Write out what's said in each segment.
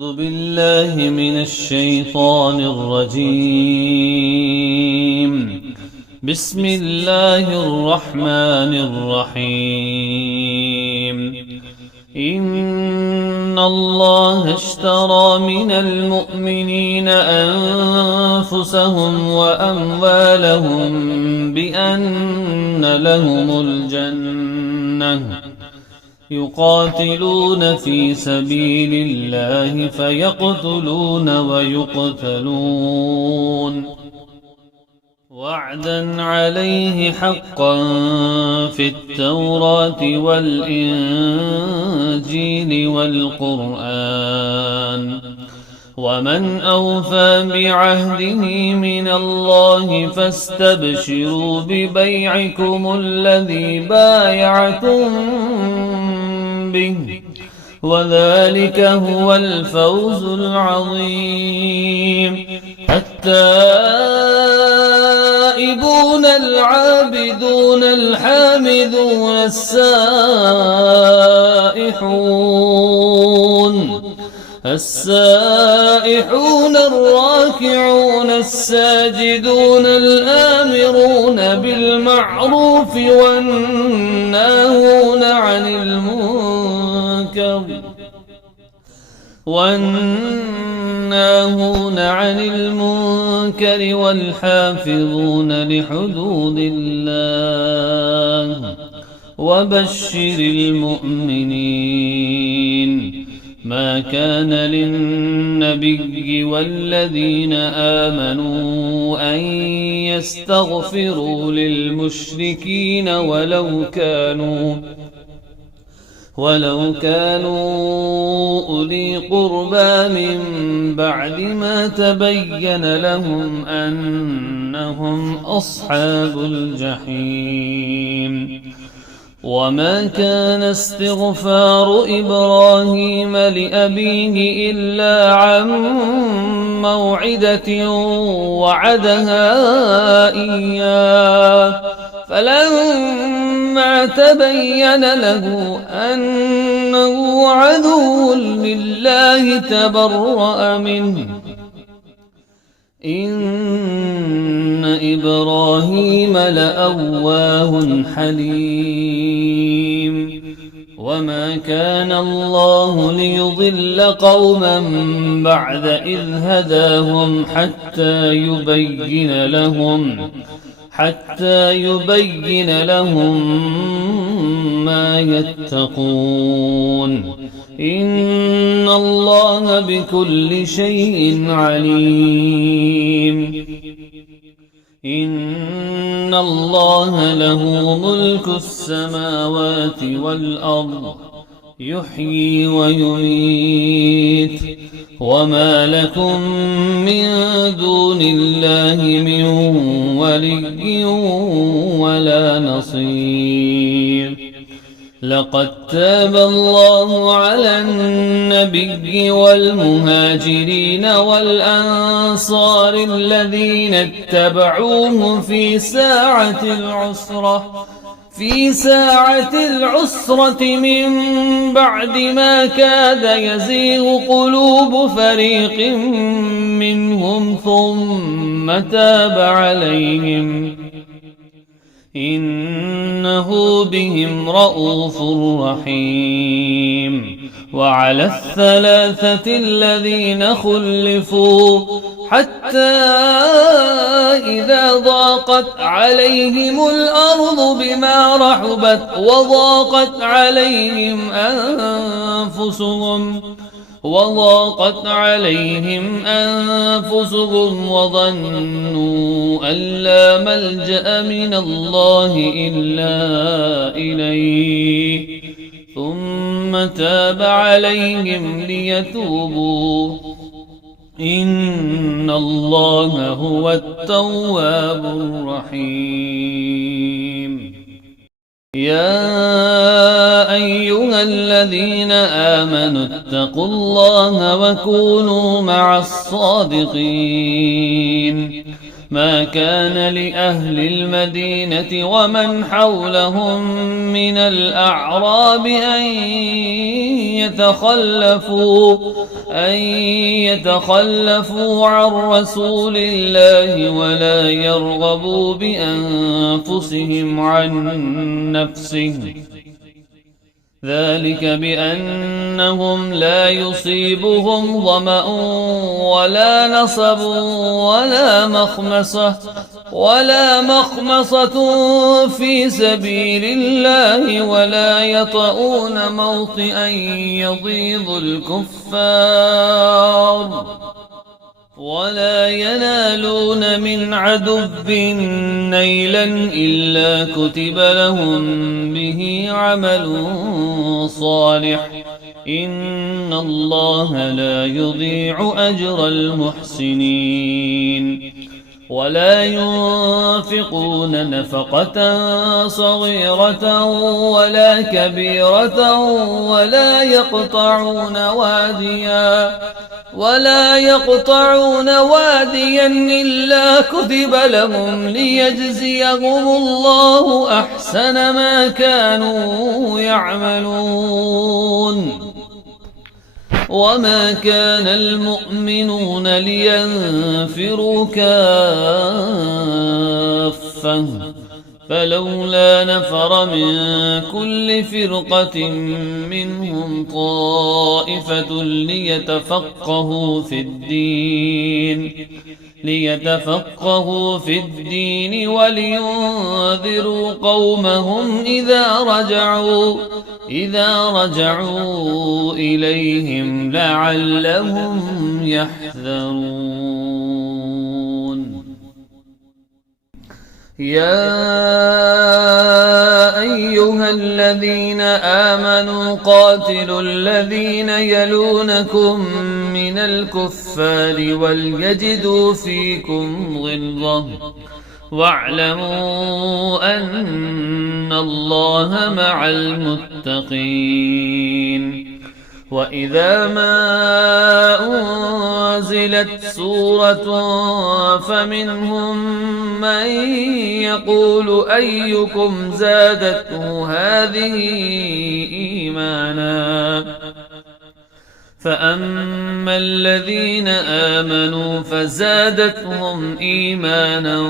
أعوذ بالله من الشيطان الرجيم. بسم الله الرحمن الرحيم. إن الله اشترى من المؤمنين أنفسهم وأموالهم بأن لهم الجنة يقاتلون في سبيل الله فيقتلون ويقتلون وعدا عليه حقا في التوراة والإنجيل والقرآن ومن أوفى بعهده من الله فاستبشروا ببيعكم الذي بايعتم به وذلك هو الفوز العظيم. التائبون العابدون الحامدون السائحون الراكعون الساجدون الآمرون بالمعروف والناهون عن المنكر والحافظون لحدود الله وبشر المؤمنين. ما كان للنبي والذين آمنوا أن يستغفروا للمشركين ولو كانوا أولي قربى من بعد ما تبين لهم أنهم أصحاب الجحيم. وما كان استغفار إبراهيم لأبيه إلا عن موعدة وعدها إياه فلما تبين له أنه عدو لله تبرأ منه. إن إبراهيم لأواه حليم. وما كان الله ليضل قوما بعد إذ هداهم حتى يبين لهم ما يتقون. إن الله بكل شيء عليم. إن الله له ملك السماوات والأرض يحيي ويميت. وما لكم من دون الله من ولي ولا نصير. لقد تاب الله على النبي والمهاجرين والأنصار الذين اتبعوه في ساعة العسرة من بعد ما كاد يزيغ قلوب فريق منهم ثم تاب عليهم إنه بهم رءوف رحيم. وعلى الثلاثة الذين خلفوا حتى إذا ضاقت عليهم الأرض بما رحبت وضاقت عليهم أنفسهم وظنوا أن لا ملجأ من الله إلا إليه ثم تاب عليهم ليتوبوا إن الله هو التواب الرحيم. يا أيها الذين آمنوا اتقوا الله وكونوا مع الصادقين. ما كان لأهل المدينة ومن حولهم من الأعراب أن يتخلفوا عن رسول الله ولا يرغبوا بأنفسهم عن نفسه، ذلك بأنهم لا يصيبهم ظمأ ولا نصب ولا مخمصة في سبيل الله ولا يطؤون موطئا يغيظ الكفار ولا ينالون من عدو نيلا إلا كتب لهم به عمل صالح، إن الله لا يضيع أجر المحسنين. ولا ينفقون نفقة صغيرة ولا كبيرة ولا يقطعون واديا إلا كتب لهم ليجزيهم الله أحسن ما كانوا يعملون. وما كان المؤمنون لينفروا كافة فلولا نفر من كل فرقة منهم طائفة ليتفقهوا في الدين ولينذروا قومهم إذا رجعوا إليهم لعلهم يحذرون. يا أيها الذين آمنوا قاتلوا الذين يلونكم من الكفار وليجدوا فيكم غلظة واعلموا أن الله مع المتقين. وإذا ما أنزلت سورة فمنهم من يقول أيكم زادته هذه إيمانا، فأما الذين آمنوا فزادتهم إيمانا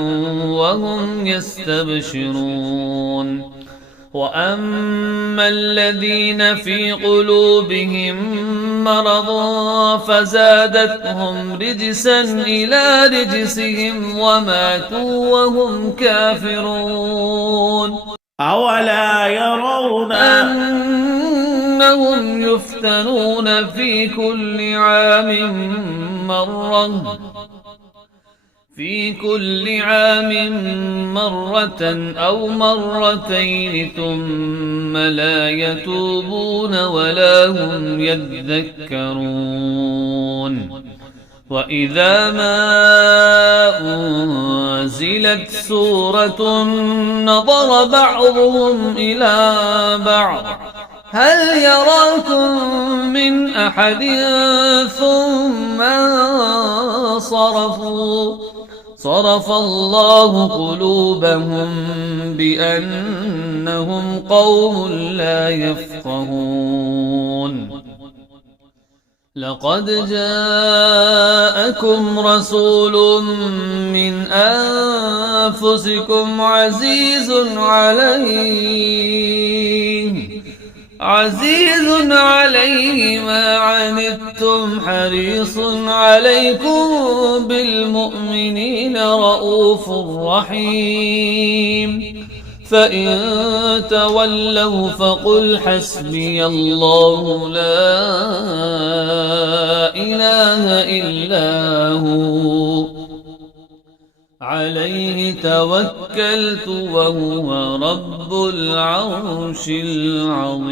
وهم يستبشرون. وأما الذين في قلوبهم مرض فزادتهم رجسا إلى رجسهم وماتوا وهم كافرون. أولا يرون أنهم يفتنون في كل عام مرة أو مرتين ثم لا يتوبون ولا هم يذكرون. وإذا ما أنزلت سورة نظر بعضهم إلى بعض هل يراكم من أحد ثم صرف الله قلوبهم بأنهم قوم لا يفقهون. لقد جاءكم رسول من أنفسكم عزيز عليه ما عنتم حريص عليكم بالمؤمنين رؤوف رحيم. فإن تولوا فقل حسبي الله لا إله إلا هو عليه توكلت وهو رب العرش العظيم.